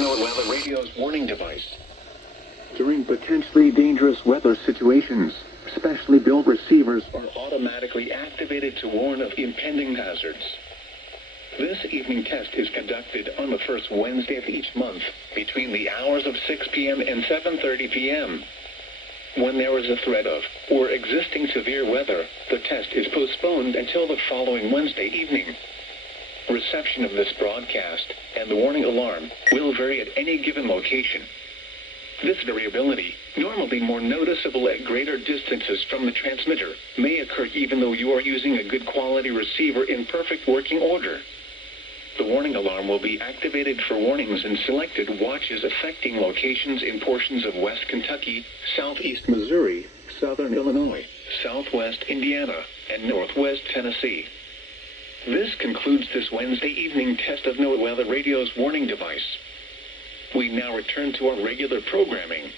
NOAA Weather Radio's warning device. During potentially dangerous weather situations, specially built receivers Are automatically activated to warn of impending hazards. This evening test is conducted on the first Wednesday of each month between the hours of 6 p.m. and 7:30 p.m. When there is a threat of or existing severe weather, the test is postponed until the following Wednesday evening. Reception of this broadcast and the warning alarm will vary at any given location. This variability, normally more noticeable at greater distances from the transmitter, may occur even though you are using a good quality receiver in perfect working order. The warning alarm will be activated for warnings in selected watches affecting locations in portions of West Kentucky, Southeast Missouri, Southern Illinois, Southwest Indiana, and Northwest Tennessee. This concludes this Wednesday evening test of NOAA Weather Radio's warning device. We now return to our regular programming.